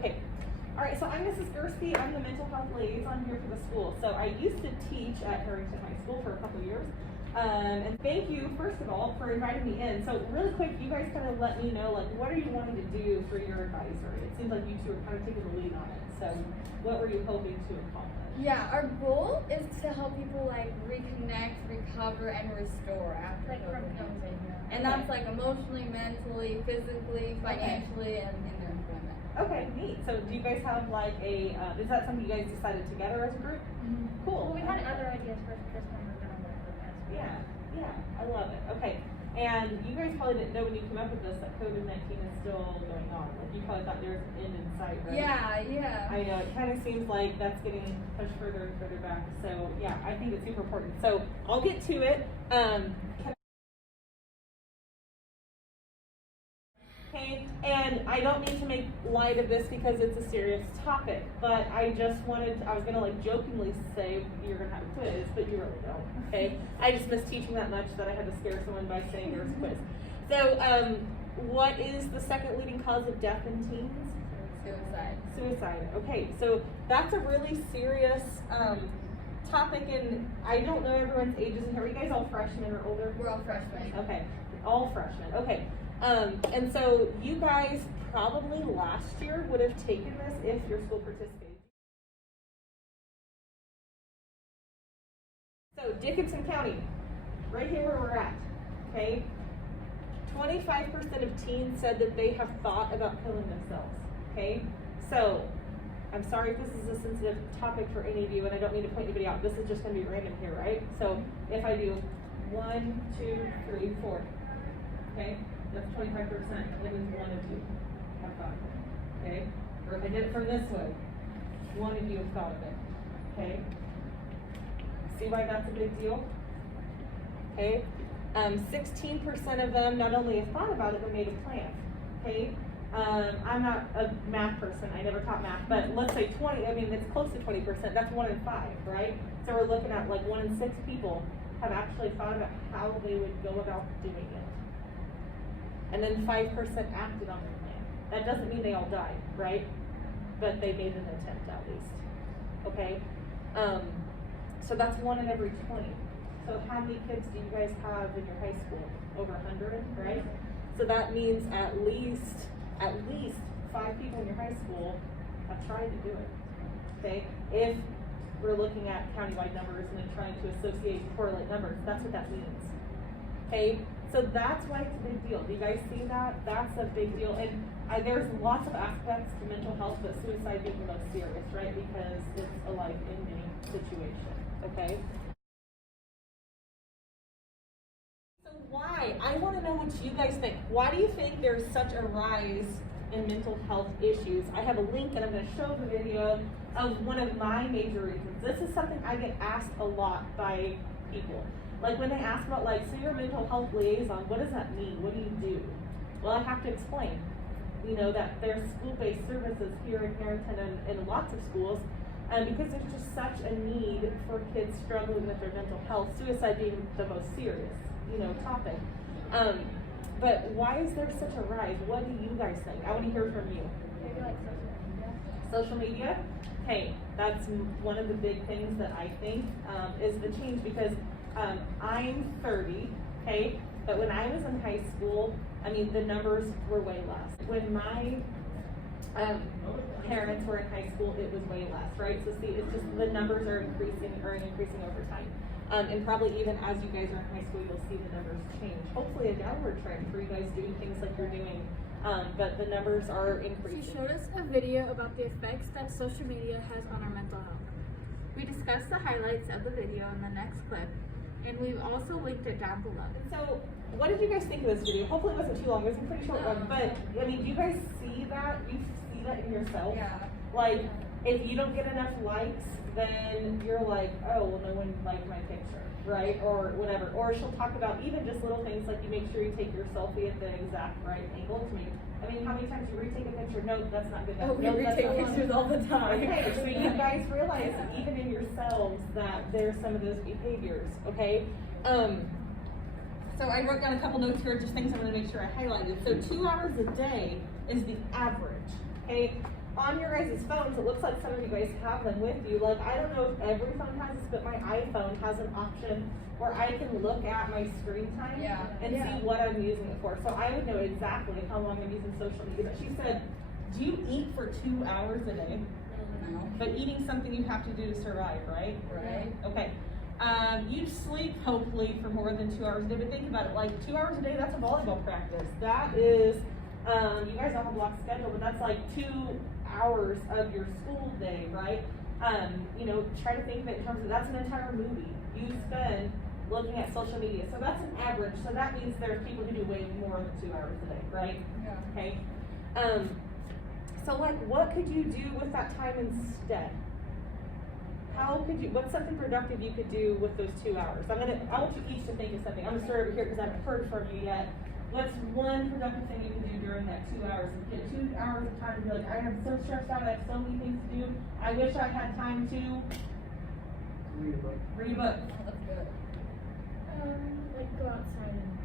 Okay. All right, so I'm Mrs. Gursky. I'm the mental health liaison here for the school. So I used to teach at Harrington High School for a couple years. And thank you, first of all, for inviting me in. So really quick, you guys kind of let me know, like, what are you wanting to do for your advisory? It seems like you two are kind of taking the lead on it. So what were you hoping to accomplish? Yeah, our goal is to help people like reconnect, recover, and restore after COVID. And that's like emotionally, mentally, physically, financially, and in their employment. Okay, neat. So do you guys have like a, is that something you guys decided together as a group? Mm-hmm. Cool. Well, we had other ideas first, but this one we're going to work with as well. Yeah, I love it. Okay, and you guys probably didn't know when you came up with this that COVID-19 is still going on. Like you probably thought there was an end in sight, right? Yeah. I know, it kind of seems like that's getting pushed further and further back. So yeah, I think it's super important. So I'll get to it. Okay, and I don't mean to make light of this because it's a serious topic, but I just wanted, I was gonna like jokingly say you're gonna have a quiz, but you really don't, okay? I just miss teaching that much that I had to scare someone by saying there's a quiz. So, what is the second leading cause of death in teens? Suicide, okay, so that's a really serious topic, and I don't know everyone's ages in here. Are you guys all freshmen or older? We're all freshmen. Okay, all freshmen, okay. And so you guys probably last year would have taken this if your school participated. So Dickinson County, right here where we're at, okay? 25% of teens said that they have thought about killing themselves, okay? So, I'm sorry if this is a sensitive topic for any of you, and I don't mean to point anybody out. This is just going to be random here, right? So, if I do 1, 2, 3, 4, okay? That's 25%. That means one of you have thought of it, okay? Or if I did it from this way, one of you have thought of it, okay? See why that's a big deal? Okay? 16% of them not only have thought about it, but made a plan, okay? I'm not a math person, I never taught math, but let's say 20, I mean, it's close to 20%, that's 1 in 5, right? So we're looking at like 1 in 6 people have actually thought about how they would go about doing it. And then 5% acted on their plan. That doesn't mean they all died, right? But they made an attempt at least, okay? So that's 1 in every 20. So how many kids do you guys have in your high school? Over 100, right? So that means at least 5 people in your high school have tried to do it, okay? If we're looking at countywide numbers and then trying to associate correlate numbers, that's what that means, okay? So that's why it's a big deal. Do you guys see that? That's a big deal. And there's lots of aspects to mental health, but suicide being the most serious, right? Because it's a life-ending situation, okay? So why? I want to know what you guys think. Why do you think there's such a rise in mental health issues? I have a link and I'm going to show the video of one of my major reasons. This is something I get asked a lot by people. Like when they ask about like, so you're a mental health liaison, what does that mean? What do you do? Well, I have to explain, you know, that there's school-based services here in Harrington and in lots of schools, because there's just such a need for kids struggling with their mental health, suicide being the most serious, you know, topic. But why is there such a rise? What do you guys think? I want to hear from you. Maybe like social media. Social media? Hey, that's one of the big things that I think is the change, because I'm 30, okay, but when I was in high school, I mean, the numbers were way less. When my parents were in high school, it was way less, right? So see, it's just the numbers are increasing over time. And probably even as you guys are in high school, you'll see the numbers change. Hopefully a downward trend for you guys doing things like you're doing, but the numbers are increasing. She showed us a video about the effects that social media has on our mental health. We discussed the highlights of the video in the next clip, and we've also linked it down below. So, what did you guys think of this video? Hopefully it wasn't too long, it was a pretty short one, but, I mean, do you guys see that? You see that in yourself? Yeah. Like, if you don't get enough likes, then you're like, oh, well, no one liked my picture, right? Or whatever. Or she'll talk about even just little things like you make sure you take your selfie at the exact right angle to me. I mean, how many times you retake a picture? No, that's not good enough. We no, retake pictures all the time. Okay, so you guys realize that even in yourselves that there's some of those behaviors, okay? So I wrote down a couple notes here, just things I want to make sure I highlighted. So 2 hours a day is the average, okay? on your guys' phones, it looks like some of you guys have them with you. Like, I don't know if every phone has this, but my iPhone has an option where I can look at my screen time and see what I'm using it for. So I would know exactly how long I'm using social media. But she said, do you eat for 2 hours a day? No. But eating's something you have to do to survive, right? Right. Okay. You sleep hopefully for more than 2 hours a day, but think about it, like 2 hours a day, that's a volleyball practice. That is, you guys don't have a block schedule, but that's like 2 hours of your school day, right? You know, try to think of it in terms of, that's an entire movie you spend looking at social media. So that's an average, so that means there's people who do way more than 2 hours a day, right? Yeah. Okay. So like, what could you do with that time instead? How could you, what's something productive you could do with those 2 hours? I want you each to think of something. I'm gonna start over here because I haven't heard from you yet. What's one productive thing you can do during that 2 hours? Get 2 hours of time to be like, I am so stressed out, I have so many things to do. I wish I had time to Read a book. read a book. Oh, that's good. Like go outside and.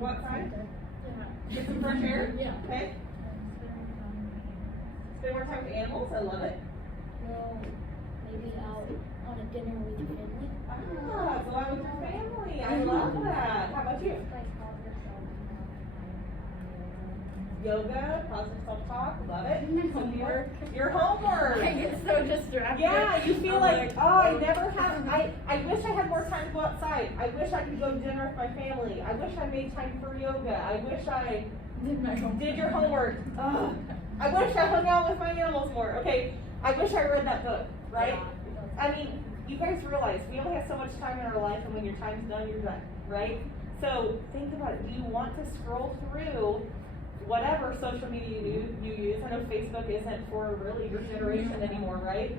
Go outside? Yeah. Get some fresh air? Yeah. Okay. Spend more time with animals, I love it. Well, maybe out on a dinner with your family. Ah, go out with your family. I love that. How about you? Like positive Yoga, positive self-talk, love it. Homework. Your homework. I get so distracted. Yeah, you feel I'm like, oh, I never have, I wish I had more time to go outside. I wish I could go to dinner with my family. I wish I made time for yoga. I wish I did my homework. did your homework. Ugh. I wish I hung out with my animals more. Okay, I wish I read that book, right? Yeah. I mean, you guys realize we only have so much time in our life, and when your time's done, you're done, right? So think about it. Do you want to scroll through whatever social media you use? I know Facebook isn't for really your generation anymore, right?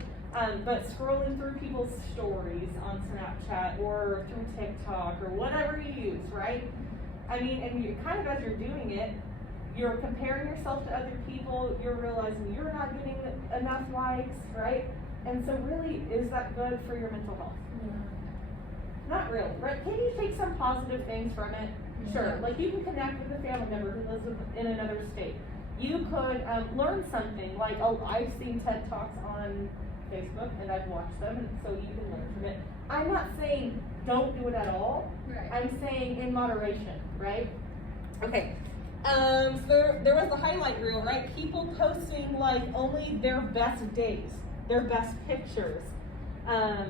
But scrolling through people's stories on Snapchat or through TikTok or whatever you use, right? I mean, and you kind of, as you're doing it, you're comparing yourself to other people, you're realizing you're not getting enough likes, right? And so really, is that good for your mental health? Not really, right? Can you take some positive things from it? Sure, like you can connect with a family member who lives in another state. You could learn something, like I've seen TED Talks on Facebook and I've watched them, and so you can learn from it. I'm not saying don't do it at all. Right. I'm saying in moderation, right? Okay. So there was the highlight reel, right? People posting like only their best days, their best pictures.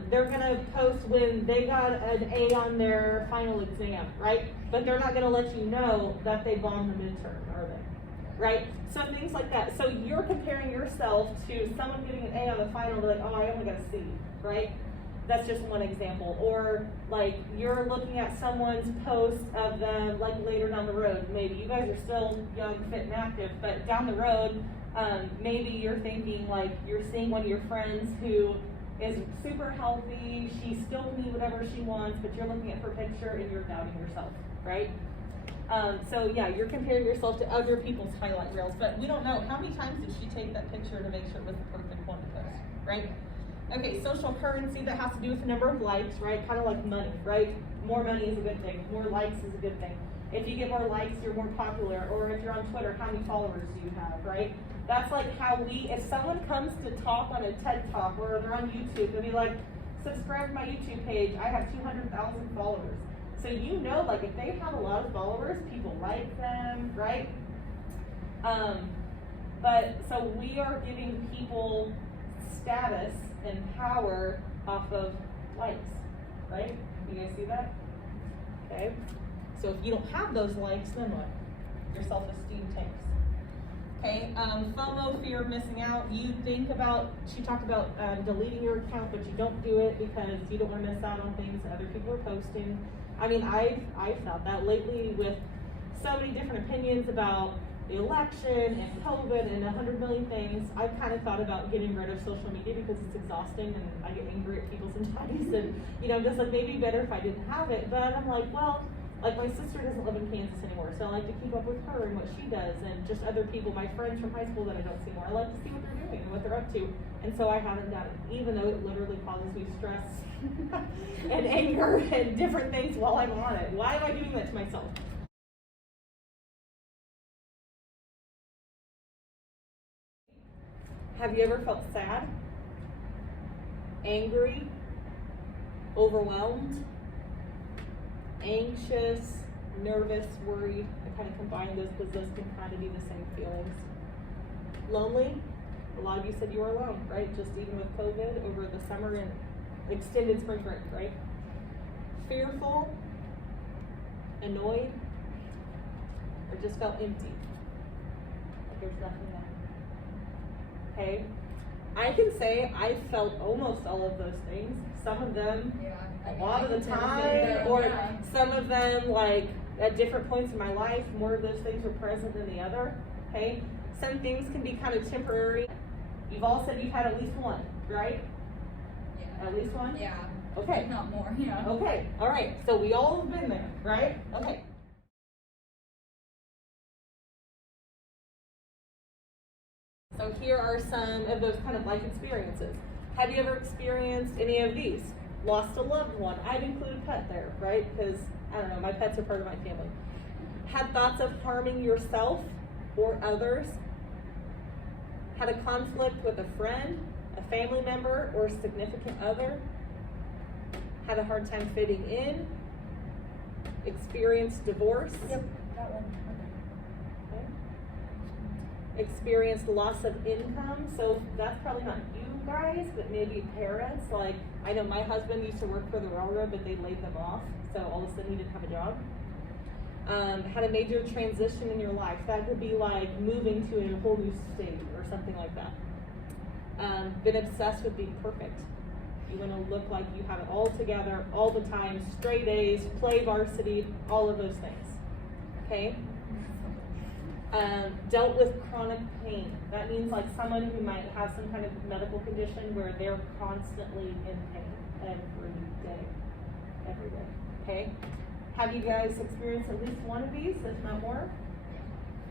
They're gonna post when they got an A on their final exam, right? But they're not gonna let you know that they bombed the midterm, are they? Right? So things like that. So you're comparing yourself to someone getting an A on the final, they're like, oh, I only got a C, right? That's just one example. Or like you're looking at someone's post of them like later down the road. Maybe you guys are still young, fit, and active, but down the road, maybe you're thinking like you're seeing one of your friends who is super healthy, she still can eat whatever she wants, but you're looking at her picture and you're doubting yourself, right? So yeah, you're comparing yourself to other people's highlight reels, but we don't know how many times did she take that picture to make sure it was the perfect one to post, right? Okay, social currency, that has to do with the number of likes, right? Kind of like money, right? More money is a good thing. More likes is a good thing. If you get more likes, you're more popular. Or if you're on Twitter, how many followers do you have, right? That's like how if someone comes to talk on a TED Talk or they're on YouTube, they'll be like, subscribe to my YouTube page, I have 200,000 followers. So you know, like if they have a lot of followers, people like them, right? But so we are giving people status and power off of likes, right? You guys see that? Okay. So if you don't have those likes, then what? Your self-esteem tanks. Okay. FOMO, fear of missing out. You think about, she talked about deleting your account, but you don't do it because you don't want to miss out on things that other people are posting. I mean, I've felt that lately with so many different opinions about the election and COVID and 100 million things. I've kind of thought about getting rid of social media because it's exhausting and I get angry at people sometimes, and you know, I'm just like, maybe better if I didn't have it. But I'm like, well, like my sister doesn't live in Kansas anymore, so I like to keep up with her and what she does, and just other people, my friends from high school that I don't see more. I like to see what they're doing and what they're up to, and so I haven't done it, even though it literally causes me stress and anger and different things while I'm on it. Why am I doing that to myself? Have you ever felt sad, angry, overwhelmed, anxious, nervous, worried? I kind of combine those because those can kind of be the same feelings. Lonely? A lot of you said you were alone, right? Just even with COVID over the summer and extended spring break, right? Fearful, annoyed, or just felt empty? Like there's nothing there. Okay? I can say I felt almost all of those things. Some of them a lot of the time, or some of them like at different points in my life, more of those things were present than the other. Okay? Some things can be kind of temporary. You've all said you've had at least one, right? Yeah. At least one? Yeah. Okay. If not more, yeah. Okay, all right. So we all have been there, right? Okay. So here are some of those kind of life experiences. Have you ever experienced any of these? Lost a loved one. I'd include a pet there, right? Because, I don't know, my pets are part of my family. Had thoughts of harming yourself or others? Had a conflict with a friend, a family member, or a significant other? Had a hard time fitting in? Experienced divorce? Yep, that one. Okay. Experienced loss of income. So that's probably not you guys, but maybe parents. Like, I know my husband used to work for the railroad, but they laid them off. So all of a sudden he didn't have a job. Had a major transition in your life. That could be like moving to a whole new state or something like that. Been obsessed with being perfect. You want to look like you have it all together all the time, straight A's, play varsity, all of those things. Okay? Dealt with chronic pain. That means like someone who might have some kind of medical condition where they're constantly in pain every day. Okay? Have you guys experienced at least one of these, if not more?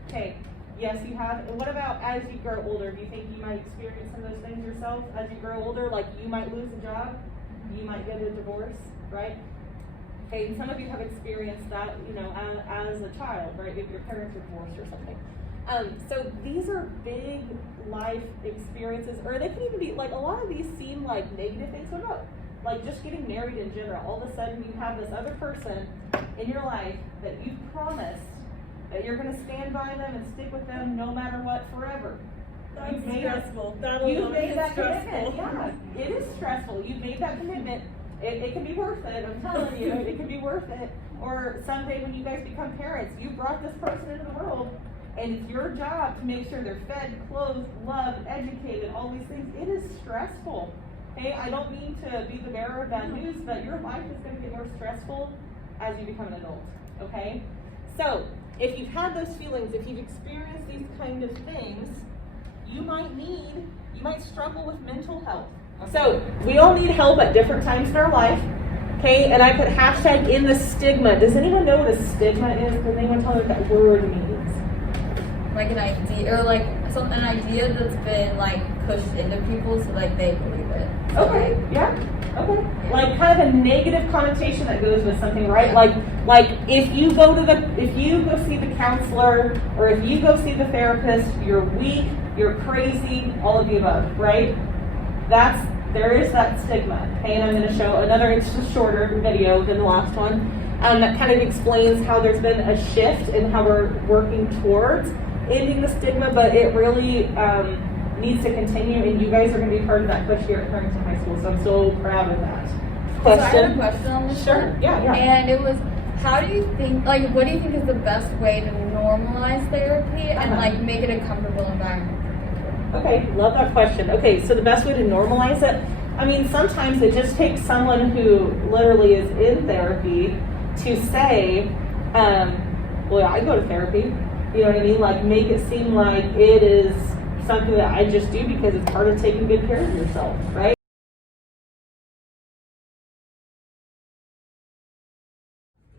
Okay. Yes, you have. And what about as you grow older? Do you think you might experience some of those things yourself as you grow older? Like you might lose a job, you might get a divorce, right? Okay, and some of you have experienced that, you know, as a child, right? If your parents are divorced or something. So these are big life experiences, or they can even be like a lot of these seem like negative things. What about like just getting married in general? All of a sudden you have this other person in your life that you've promised that you're going to stand by them and stick with them no matter what forever. That's You've made stressful. You've made that commitment. Yeah, it is stressful. You've made that commitment. It can be worth it. I'm telling you, it can be worth it. Or someday when you guys become parents, you brought this person into the world, and it's your job to make sure they're fed, clothed, loved, educated, all these things. It is stressful. Okay, I don't mean to be the bearer of bad news, but your life is going to get more stressful as you become an adult. Okay, so if you've had those feelings, if you've experienced these kind of things, you might struggle with mental health. So we all need help at different times in our life. Okay, and I put hashtag in the stigma. Does anyone know what a stigma is? Can anyone tell me what that word means? Like an idea, or like an idea that's been like pushed into people so like they believe it. Okay, yeah, okay. Like kind of a negative connotation that goes with something, right? Like if you go see the counselor, or if you go see the therapist, you're weak, you're crazy, all of the above, right? There is that stigma. Okay, and I'm going to show another, it's just shorter video than the last one, that kind of explains how there's been a shift in how we're working towards ending the stigma, but it really needs to continue, and you guys are going to be part of that push here at Farmington High School, so I'm so proud of that. So I have a question on this. Sure, one. yeah. And it was, how do you think, like, what do you think is the best way to normalize therapy and like make it a comfortable environment for people? Okay, love that question. Okay, so the best way to normalize it, I mean, sometimes it just takes someone who literally is in therapy to say, well, I go to therapy. You know what I mean? Like, make it seem like it is something that I just do because it's part of taking good care of yourself, right?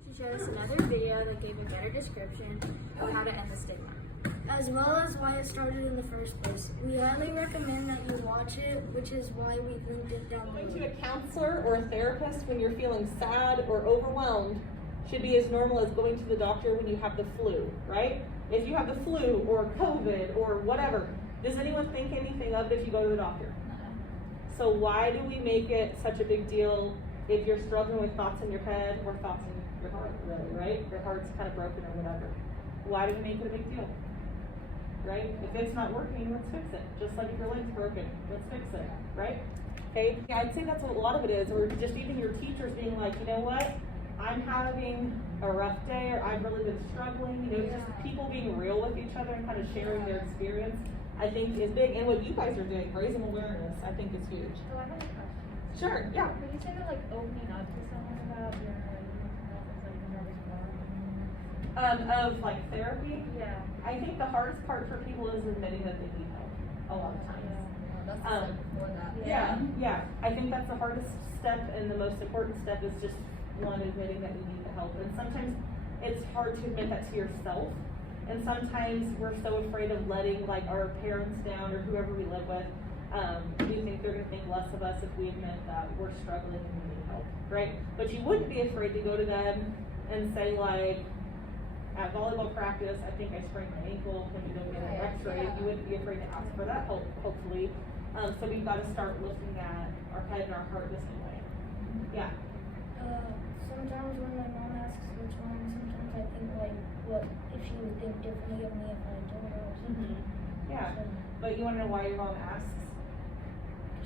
She showed us another video that gave a better description of how to end the stigma, As well as why it started in the first place. We highly recommend that you watch it, which is why we linked it down Going below. to a counselor or a therapist when you're feeling sad or overwhelmed should be as normal as going to the doctor when you have the flu, right? If you have the flu or COVID or whatever, Does anyone think anything of it if you go to the doctor? So why do we make it such a big deal if you're struggling with thoughts in your head or thoughts in your heart, really, right? Your heart's kind of broken or whatever. Why do we make it a big deal? Right? If it's not working, let's fix it. Just like if your leg's broken, let's fix it, right? Okay, yeah, I'd say that's what a lot of it is, or just even your teachers being like, you know what? I'm having a rough day, or I've really been struggling, you know, just people being real with each other and kind of sharing their experience, I think is big. And what you guys are doing, raising awareness, I think is huge. So I have a question. Sure, yeah. When you say that like opening up to someone about your health is like the hardest part. Of like therapy, Yeah. I think the hardest part for people is admitting that they need help a lot of times. That's the step before that. Yeah. I think that's the hardest step, and the most important step is just one, admitting that we need the help. And sometimes it's hard to admit that to yourself. And sometimes we're so afraid of letting like our parents down or whoever we live with. We think they're gonna think less of us if we admit that we're struggling and we need help, right? But you wouldn't be afraid to go to them and say like, at volleyball practice, I think I sprained my ankle, can we go get an x-ray? You wouldn't be afraid to ask for that help, hopefully. So we've got to start looking at our head and our heart the same way. Yeah. Sometimes when my mom asks what's wrong, sometimes I think like, what if she would think differently of me if I told her or something. Yeah. So, But you want to know why your mom asks?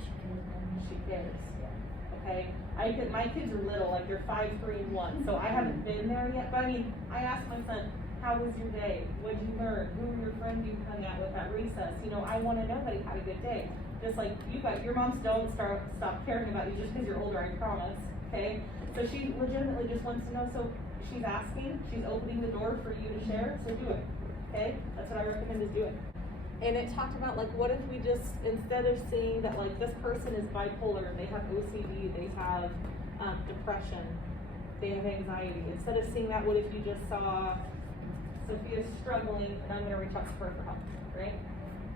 she cares about me. She cares. Okay. My kids are little, like they're 5, 3, and 1. So I haven't been there yet. But I mean, I asked my son, how was your day? What did you learn? Who were your friends you hung out with at recess? You know, I want to know that he had a good day. Just like you guys, your moms don't stop caring about you just because you're older, I promise. Okay? So she legitimately just wants to know. So she's asking, she's opening the door for you to share, so do it. Okay? That's what I recommend is do it. And it talked about like, what if we just, instead of seeing that like this person is bipolar, they have OCD, they have depression, they have anxiety. Instead of seeing that, what if you just saw Sophia's struggling and I'm gonna reach out to her for help, right?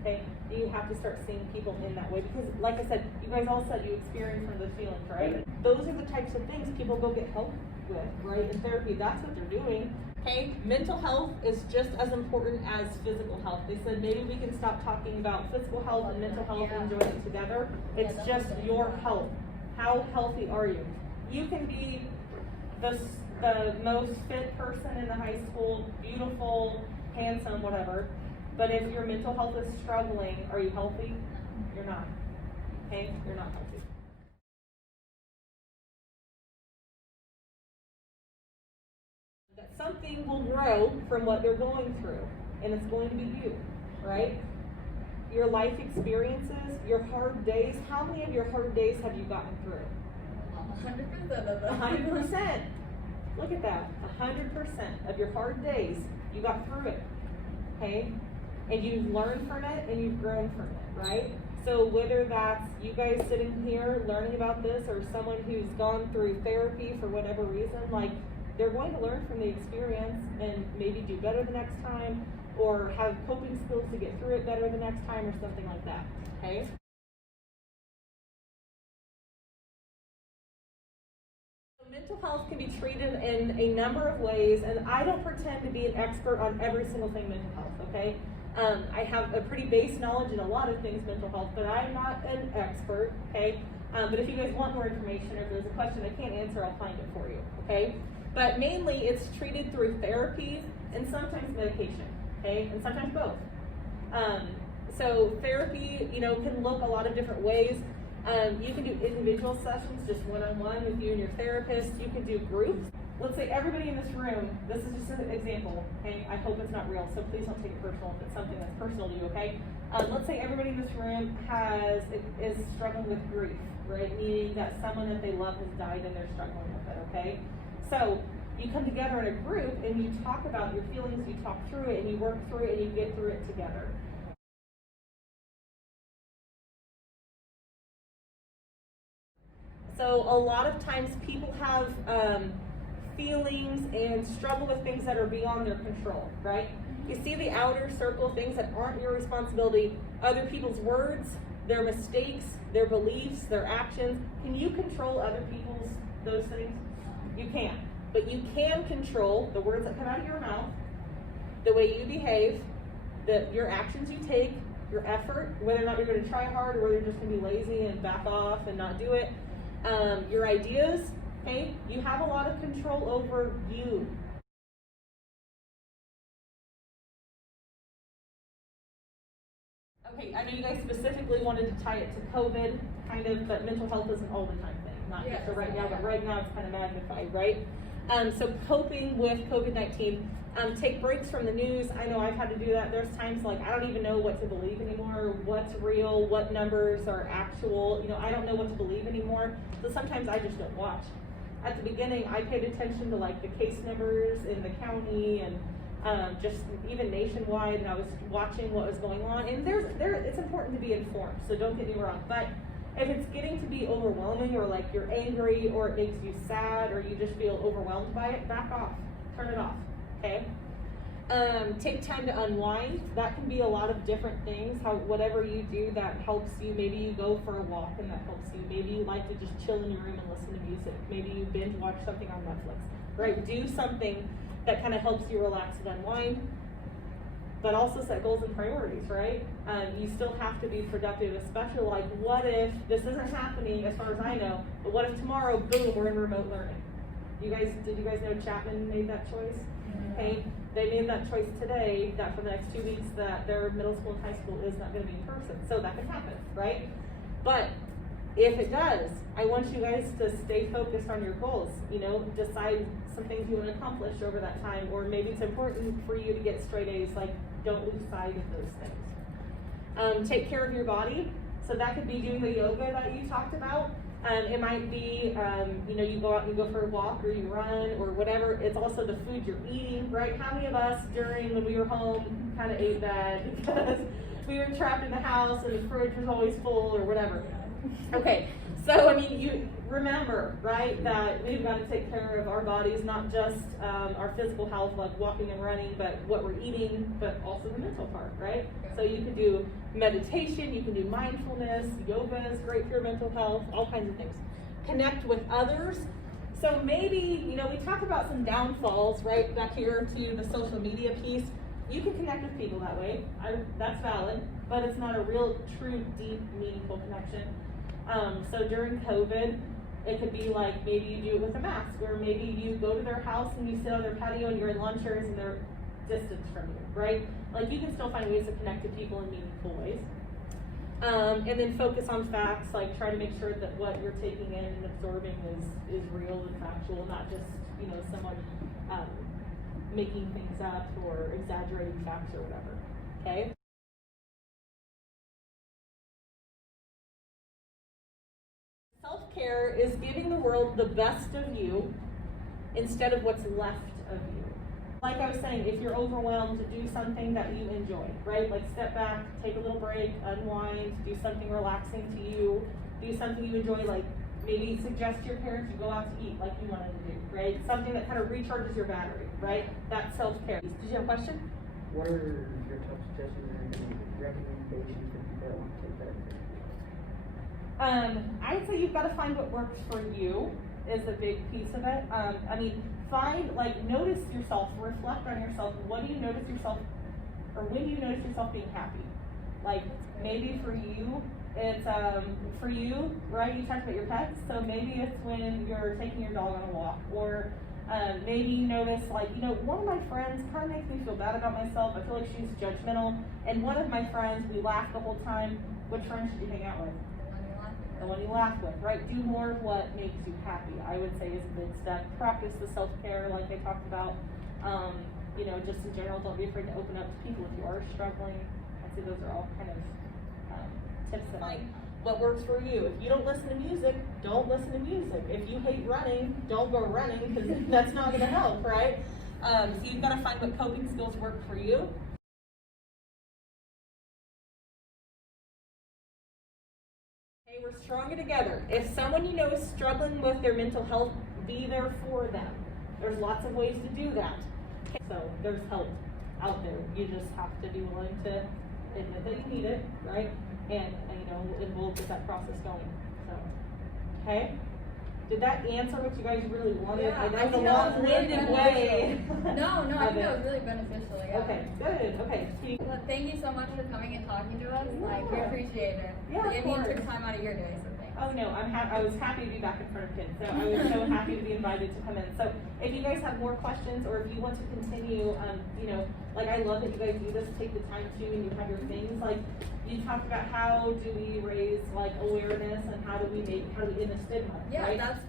Okay, you have to start seeing people in that way because like I said, you guys all said you experience some of those feelings, right? Those are the types of things people go get help with, right? In therapy, that's what they're doing. Okay, mental health is just as important as physical health. They said maybe we can stop talking about physical health and mental health and join it together. It's just your health. How healthy are you? You can be the most fit person in the high school, beautiful, handsome, whatever. But if your mental health is struggling, are you healthy? You're not. Okay, you're not healthy. That something will grow from what they're going through, and it's going to be you, right? Your life experiences, your hard days. How many of your hard days have you gotten through? 100% of them. 100%. Look at that. 100% of your hard days, you got through it. Okay? And you've learned from it and you've grown from it, right? So whether that's you guys sitting here learning about this or someone who's gone through therapy for whatever reason, like they're going to learn from the experience and maybe do better the next time or have coping skills to get through it better the next time or something like that, okay? So mental health can be treated in a number of ways, and I don't pretend to be an expert on every single thing mental health, okay? I have a pretty base knowledge in a lot of things mental health, but I'm not an expert, okay? But if you guys want more information or if there's a question I can't answer, I'll find it for you, okay? But mainly it's treated through therapy and sometimes medication, okay? And sometimes both. So therapy, you know, can look a lot of different ways. You can do individual sessions, just one-on-one with you and your therapist. You can do groups. Let's say everybody in this room, this is just an example, okay? I hope it's not real, so please don't take it personal if it's something that's personal to you, okay? Let's say everybody in this room is struggling with grief, right? Meaning that someone that they love has died and they're struggling with it, okay? So you come together in a group and you talk about your feelings, you talk through it, and you work through it, and you get through it together. So a lot of times people have feelings and struggle with things that are beyond their control, right? You see the outer circle, things that aren't your responsibility, other people's words, their mistakes, their beliefs, their actions. Can you control other people's, those things? You can't. But you can control the words that come out of your mouth, the way you behave, your actions you take, your effort, whether or not you're gonna try hard or whether you're just gonna be lazy and back off and not do it. Your ideas, okay? You have a lot of control over you. Okay, I know you guys specifically wanted to tie it to COVID, kind of, but mental health is an all the time thing, not just for right now, but right now it's kind of magnified, right? So coping with COVID-19, take breaks from the news. I know I've had to do that. There's times like I don't even know what to believe anymore, what's real, what numbers are actual. You know, I don't know what to believe anymore. So sometimes I just don't watch. At the beginning, I paid attention to like the case numbers in the county and just even nationwide, and I was watching what was going on. And it's important to be informed, so don't get me wrong. But if it's getting to be overwhelming, or like you're angry, or it makes you sad, or you just feel overwhelmed by it, back off, turn it off, okay? Take time to unwind. That can be a lot of different things. Whatever you do that helps you. Maybe you go for a walk and that helps you. Maybe you like to just chill in your room and listen to music. Maybe you binge watch something on Netflix, right? Do something that kind of helps you relax and unwind, but also set goals and priorities, right? You still have to be productive, especially like, what if this isn't happening as far as I know, but what if tomorrow, boom, we're in remote learning? Did you guys know Chapman made that choice? Okay, they made that choice today that for the next 2 weeks that their middle school and high school is not gonna be in person. So that can happen, right? But if it does, I want you guys to stay focused on your goals. You know, decide some things you want to accomplish over that time, or maybe it's important for you to get straight A's. Like, don't lose sight of those things. Take care of your body. So that could be doing the yoga that you talked about. It might be, you know, you go out and you go for a walk, or you run, or whatever. It's also the food you're eating, right? How many of us when we were home kind of ate bad because we were trapped in the house and the fridge was always full or whatever? Okay, so I mean, you remember, right, that we've got to take care of our bodies, not just our physical health, like walking and running, but what we're eating, but also the mental part, right? So you can do meditation, you can do mindfulness, yoga is great for your mental health, all kinds of things. Connect with others. So maybe, you know, we talked about some downfalls, right, back here to the social media piece. You can connect with people that way. That's valid, but it's not a real, true, deep, meaningful connection. So during COVID, it could be like maybe you do it with a mask, or maybe you go to their house and you sit on their patio and you're in lawn chairs and they're distance from you, right? Like, you can still find ways to connect to people in meaningful ways. And then focus on facts, like try to make sure that what you're taking in and absorbing is real and factual, not just, you know, someone making things up or exaggerating facts or whatever, okay? Self-care is giving the world the best of you instead of what's left of you. Like I was saying, if you're overwhelmed, to do something that you enjoy, right? Like step back, take a little break, unwind, do something relaxing to you, do something you enjoy, like maybe suggest to your parents you go out to eat like you wanted to do, right? Something that kind of recharges your battery, right? That's self-care. Did you have a question? What are your top suggestions and recommendations for people that want to take that? I'd say you've got to find what works for you is a big piece of it. I mean, notice yourself, reflect on yourself. What do you notice yourself, or when do you notice yourself being happy? Like, maybe for you, it's, for you, right, you talked about your pets, so maybe it's when you're taking your dog on a walk, or maybe you notice, like, you know, one of my friends kind of makes me feel bad about myself. I feel like she's judgmental, and one of my friends, we laughed the whole time. Which friends should you hang out with? The one you laugh with, right? Do more of what makes you happy, I would say, is a big step. Practice the self-care like I talked about. You know, just in general, don't be afraid to open up to people if you are struggling. I'd say those are all kind of tips that I... What works for you. If you don't listen to music, don't listen to music. If you hate running, don't go running, because that's not going to help, right? So you've got to find what coping skills work for you. Okay, we're stronger together. If someone you know is struggling with their mental health, be there for them. There's lots of ways to do that. Okay, so there's help out there. You just have to be willing to admit that you need it, right? And you know, and we'll get that process going. So, okay. Did that answer what you guys really wanted? Yeah, I know I it's a think that was long-winded really way. No, I of think it. that was really beneficial, yeah. Okay, good, okay. Can you- Well, thank you so much for coming and talking to us. Like, we Yeah. appreciate it. Yeah, of Like, you took course. time out of your day, so thanks. Oh no, I was happy to be back in front of kids, so I was so happy to be invited to come in. So if you guys have more questions, or if you want to continue, you know, like I love that you guys do this, take the time to, and you have your things, like you talked about how do we raise like awareness and how do we end the stigma, Yeah, right? that's